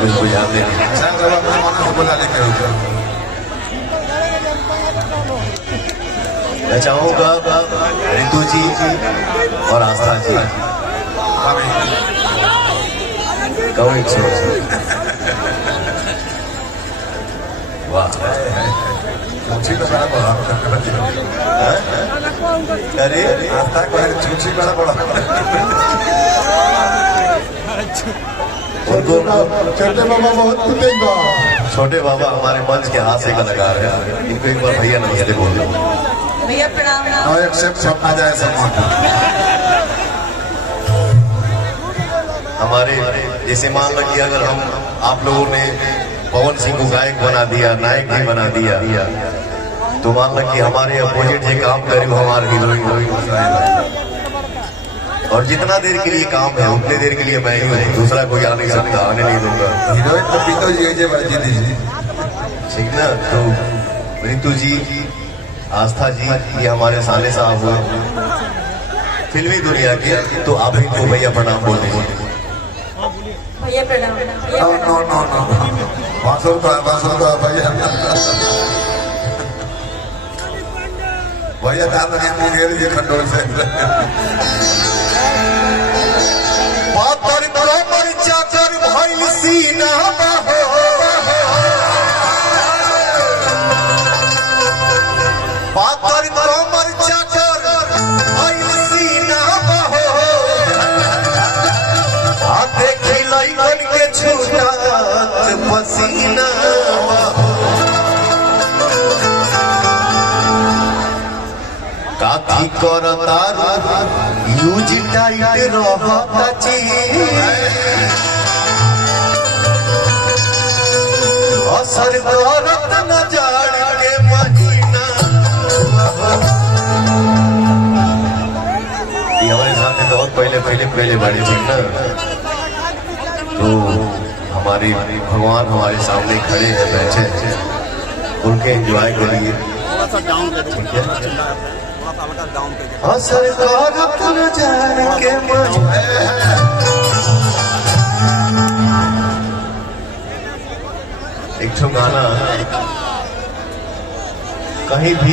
लोग बुझाते हैं। मैं चाहूंगा रितु जी और आस्था जी वाह अरे आस्था को चूची बड़ा बड़ा छोटे बाबा बहुत छोटे बाबा हमारे मंच के हाथ से कलाकार है। इनको एक बार भैया नमस्ते बोल दो। भैया प्रणाम। आ जाए सम्मान हमारे जैसे मान लो कि अगर हम आप लोगों ने पवन सिंह को गायक बना दिया, नायक भी बना दिया, तो मान लो कि हमारे अपोजिट जो काम करे वो हमारे हीरोइन और जितना देर के लिए काम है उतने देर के लिए मैं ही हूँ, दूसरा कोई आ नहीं सकता, आने नहीं दूंगा। हीरोइन तो पीतो जी ठीक ना। तो रितु जी, आस्था जी, ये हमारे साले साहब हुए फिल्मी दुनिया के, तो आप इनको भैया प्रणाम बोल दीजिए। भैया प्रणाम। भैया मुंगेर ये खंडोर से चाकर भइल सीना पातर कमर चाकर भइल सीना देखी लइकन के छूटत पसीना काथी करता यूज टाइट रहता असर करत न जाड़ के महीना। ये हमारे साथ बहुत पहले बड़ी थी ना, तो हमारी भगवान हमारे सामने खड़े हैं, बैठे हैं, उनके एंजॉय के लिए ठीक है। असर करत न जाड़ के महीना एक गाना कहीं भी